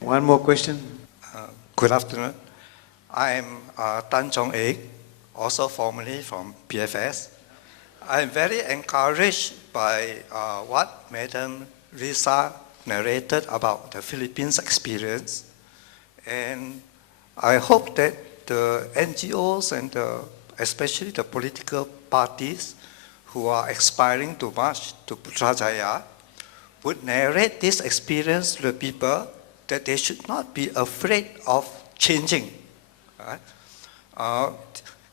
One more question. Good afternoon. I'm Tan Chong Ek, also formerly from PFS. I'm very encouraged by what Madam Risa narrated about the Philippines experience. And I hope that the NGOs and especially the political parties who are aspiring to march to Putrajaya would narrate this experience to the people, that they should not be afraid of changing. Right?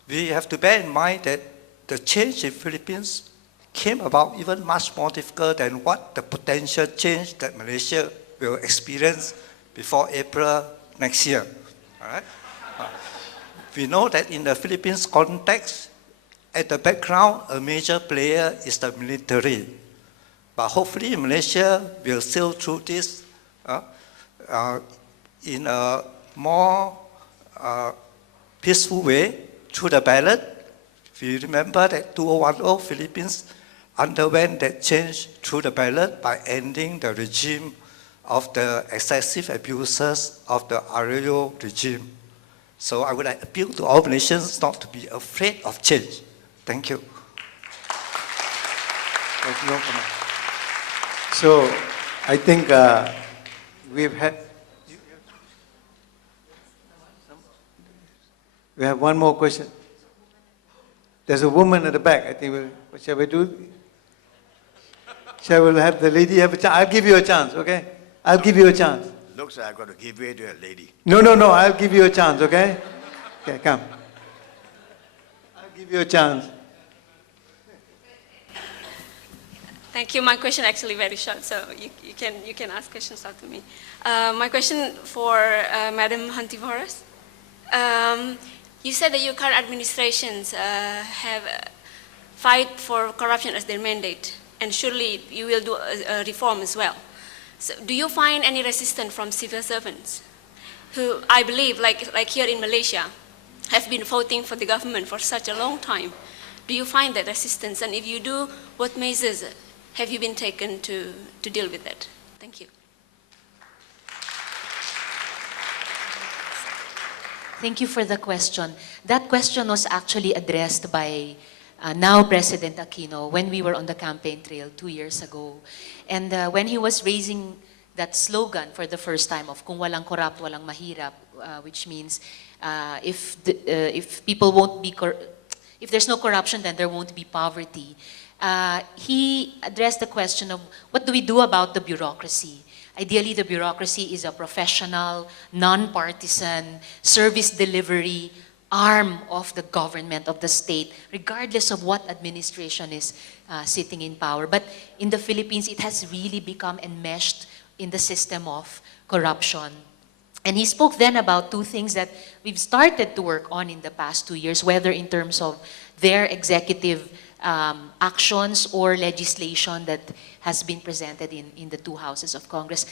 We have to bear in mind that the change in Philippines came about even much more difficult than what the potential change that Malaysia will experience before April next year. All right? We know that in the Philippines context, at the background, a major player is the military. But hopefully Malaysia will sail through this in a more peaceful way through the ballot. We remember that 2010 Philippines underwent that change through the ballot by ending the regime of the excessive abuses of the Arroyo regime. So I would appeal to all nations not to be afraid of change. Thank you. So I think we have one more question. There's a woman at the back. I think what shall we do? Shall we have the lady have a chance? I'll give you a chance, okay? I'll give you a chance. Looks like I've got to give way to a lady. No, I'll give you a chance, okay? Okay, come. I'll give you a chance. Thank you. My question actually very short, so you can ask questions after me. My question for Madam Hantivoras. You said that your current administrations have fight for corruption as their mandate, and surely you will do a reform as well. So do you find any resistance from civil servants who, I believe, like here in Malaysia, have been voting for the government for such a long time? Do you find that resistance? And if you do, what measures have you been taken to deal with that? Thank you. Thank you for the question. That question was actually addressed by now President Aquino when we were on the campaign trail 2 years ago. And when he was raising that slogan for the first time of kung walang corrupt, walang mahirap, which means if people won't be, if there's no corruption, then there won't be poverty. He addressed the question of what do we do about the bureaucracy? Ideally, the bureaucracy is a professional, non-partisan, service delivery arm of the government, of the state, regardless of what administration is sitting in power. But in the Philippines, it has really become enmeshed in the system of corruption. And he spoke then about two things that we've started to work on in the past 2 years, whether in terms of their executive actions or legislation that has been presented in the two houses of Congress.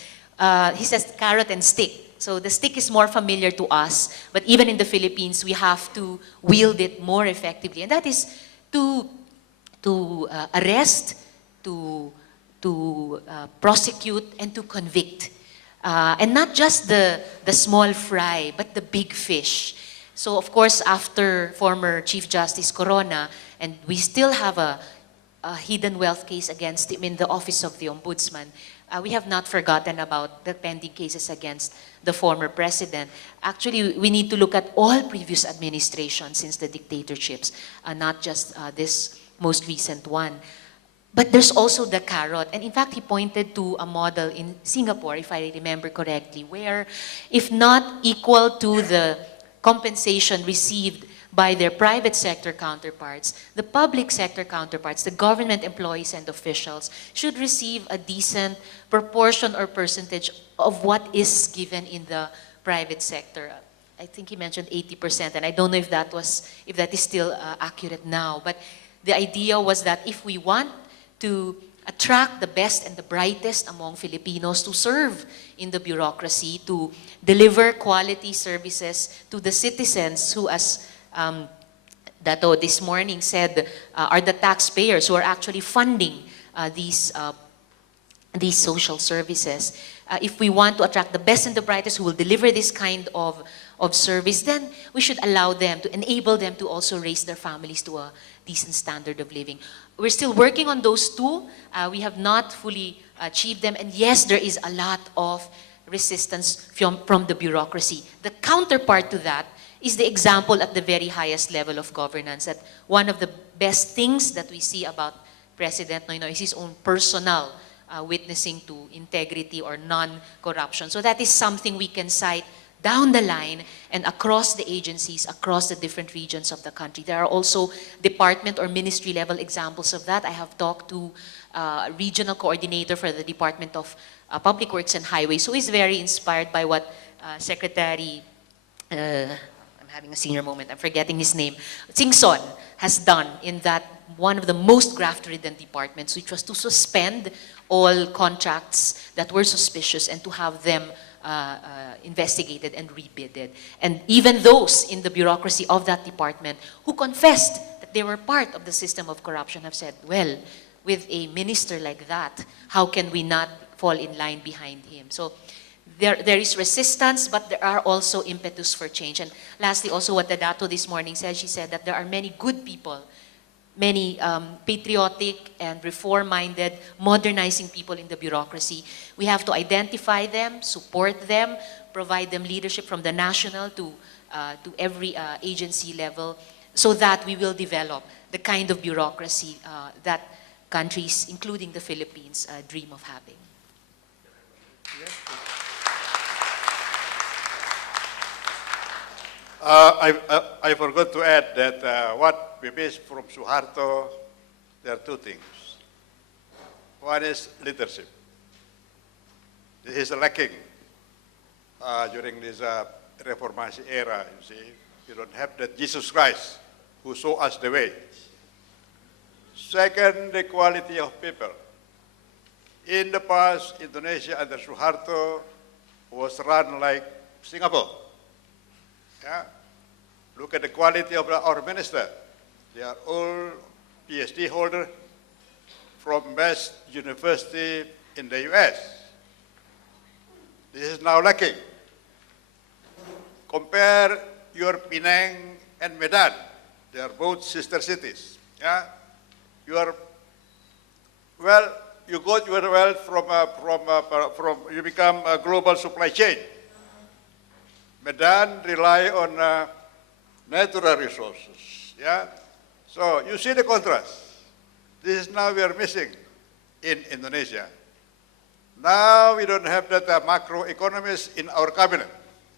He says carrot and stick. So the stick is more familiar to us, but even in the Philippines, we have to wield it more effectively. And that is to arrest, to prosecute, and to convict. And not just the small fry, but the big fish. So of course, after former Chief Justice Corona, and we still have a hidden wealth case against him in the Office of the Ombudsman, we have not forgotten about the pending cases against the former president. Actually, we need to look at all previous administrations since the dictatorships, not just this most recent one. But there's also the carrot. And in fact, he pointed to a model in Singapore, if I remember correctly, where if not equal to the compensation received by their private sector counterparts, the public sector counterparts, the government employees and officials, should receive a decent proportion or percentage of what is given in the private sector. I think he mentioned 80%, and I don't know if that is still accurate now. But the idea was that if we want to attract the best and the brightest among Filipinos to serve in the bureaucracy, to deliver quality services to the citizens who, as Dato this morning said, are the taxpayers who are actually funding these these social services. If we want to attract the best and the brightest who will deliver this kind of service, then we should allow them, to enable them to also raise their families to a decent standard of living. We're still working on those two. We have not fully achieved them. And yes, there is a lot of resistance from the bureaucracy. The counterpart to that is the example at the very highest level of governance, that one of the best things that we see about President Noynoy is his own personal witnessing to integrity or non-corruption. So that is something we can cite down the line and across the agencies, across the different regions of the country. There are also department or ministry level examples of that. I have talked to a regional coordinator for the Department of Public Works and Highways, who is very inspired by what Secretary, I'm having a senior moment, I'm forgetting his name, Singson has done in that one of the most graft-ridden departments, which was to suspend all contracts that were suspicious and to have them investigated and rebidded. And even those in the bureaucracy of that department who confessed that they were part of the system of corruption have said, well, with a minister like that, how can we not fall in line behind him? So there is resistance, but there are also impetus for change. And lastly, also what the Dato this morning said, she said that there are many good people, many patriotic and reform-minded, modernizing people in the bureaucracy. We have to identify them, support them, provide them leadership from the national to every agency level, so that we will develop the kind of bureaucracy that countries, including the Philippines, dream of having. I forgot to add that what we miss from Suharto, there are two things. One is leadership. This is lacking during this Reformation era, you see. You don't have that Jesus Christ who show us the way. Second, the quality of people. In the past, Indonesia under Suharto was run like Singapore. Yeah? Look at the quality of our minister. They are all PhD holders from best university in the US. This is now lacking. Compare your Penang and Medan. They are both sister cities. Yeah? You got your wealth from you become a global supply chain. Medan rely on natural resources. Yeah? So you see the contrast. This is now we are missing in Indonesia. Now we don't have that macroeconomists in our cabinet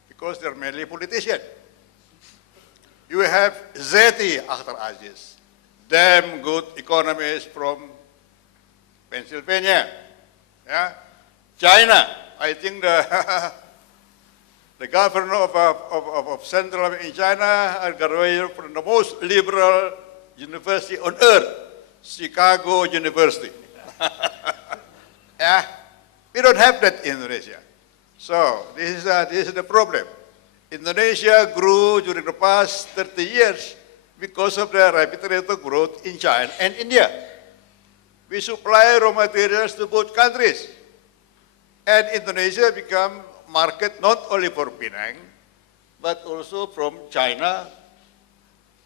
because they're mainly politicians. You have Zeti Akhtar Aziz, damn good economist from Pennsylvania. Yeah? China, I think the governor of Central America in China graduated from the most liberal university on earth, Chicago University. Yeah? We don't have that in Indonesia. So this is the problem. Indonesia grew during the past 30 years because of the rapid rate of growth in China and India. We supply raw materials to both countries. And Indonesia become market not only for Penang, but also from China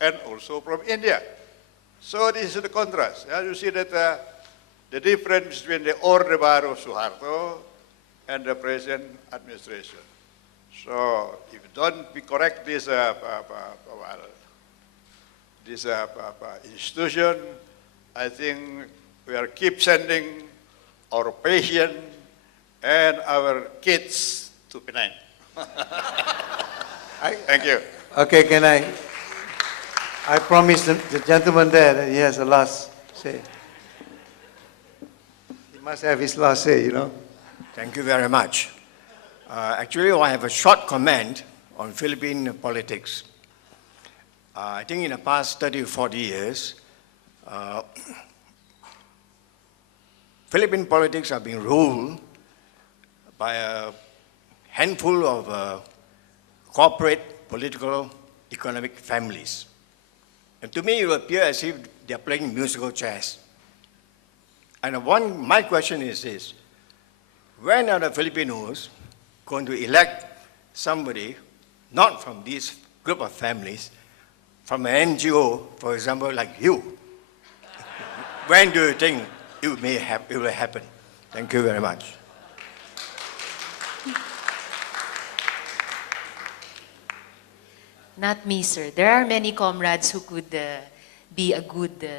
and also from India. So this is the contrast. Yeah, you see that the difference between the Orde Baru Suharto and the present administration. So if you don't correct this, institution, I think we are keep sending our patients and our kids to Penang. Thank you. Okay, can I promise the gentleman there that he has the last say. He must have his last say, you know. Thank you very much. Actually, I have a short comment on Philippine politics. I think in the past 30 or 40 years, Philippine politics have been ruled by a handful of corporate, political, economic families. And to me, it would appear as if they're playing musical chairs. And my question is this: when are the Filipinos going to elect somebody not from this group of families, from an NGO, for example, like you? When do you think it will happen? Thank you very much. Not me, sir. There are many comrades who could be a good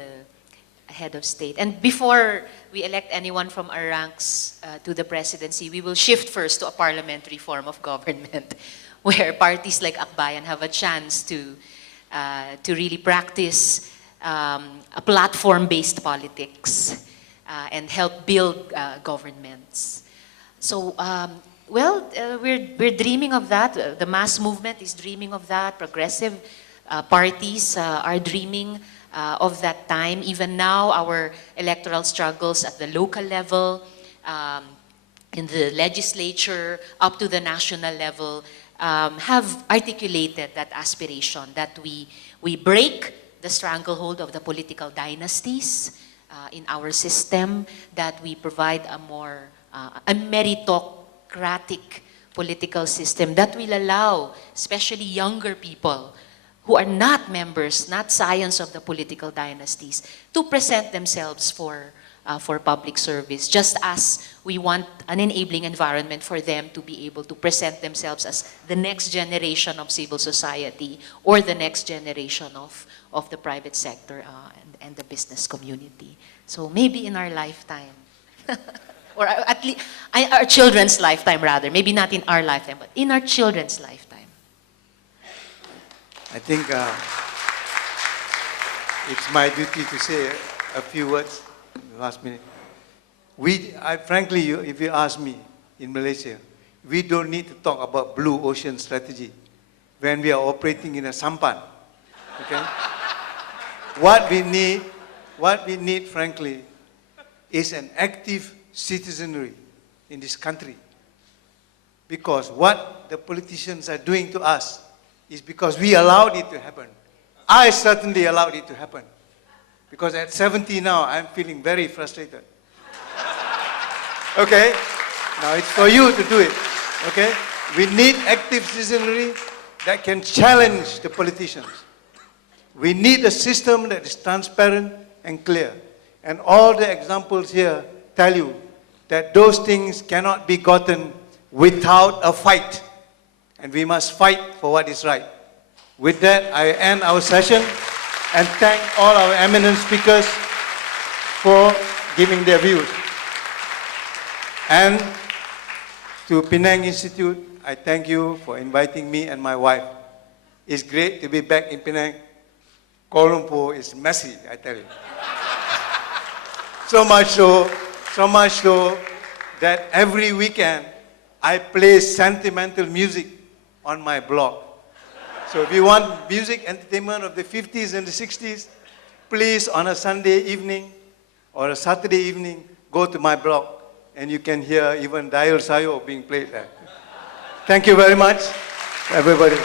head of state. And before we elect anyone from our ranks to the presidency, we will shift first to a parliamentary form of government where parties like Akbayan have a chance to really practice a platform-based politics and help build governments. So, we're dreaming of that. The mass movement is dreaming of that. Progressive parties are dreaming of that time. Even now, our electoral struggles at the local level, in the legislature, up to the national level, have articulated that aspiration that we break the stranglehold of the political dynasties in our system, that we provide a more a meritocratic political system that will allow especially younger people who are not members, not scions of the political dynasties, to present themselves for public service, just as we want an enabling environment for them to be able to present themselves as the next generation of civil society or the next generation of the private sector and the business community. So maybe in our lifetime, or at least our children's lifetime rather, maybe not in our lifetime, but in our children's lifetime. I think it's my duty to say a few words in the last minute. Frankly, if you ask me in Malaysia, we don't need to talk about blue ocean strategy when we are operating in a sampan. Okay? What we need, frankly, is an active citizenry in this country. Because what the politicians are doing to us is because we allowed it to happen. I certainly allowed it to happen. Because at 70 now, I'm feeling very frustrated. Okay? Now it's for you to do it. Okay? We need active citizenry that can challenge the politicians. We need a system that is transparent and clear. And all the examples here tell you that those things cannot be gotten without a fight. And we must fight for what is right. With that, I end our session and thank all our eminent speakers for giving their views. And to Penang Institute, I thank you for inviting me and my wife. It's great to be back in Penang. Kuala Lumpur is messy, I tell you. So much so that every weekend I play sentimental music on my blog. So if you want music entertainment of the 50s and the 60s, please on a Sunday evening or a Saturday evening, go to my blog and you can hear even Dayal Sayo being played there. Thank you very much, everybody.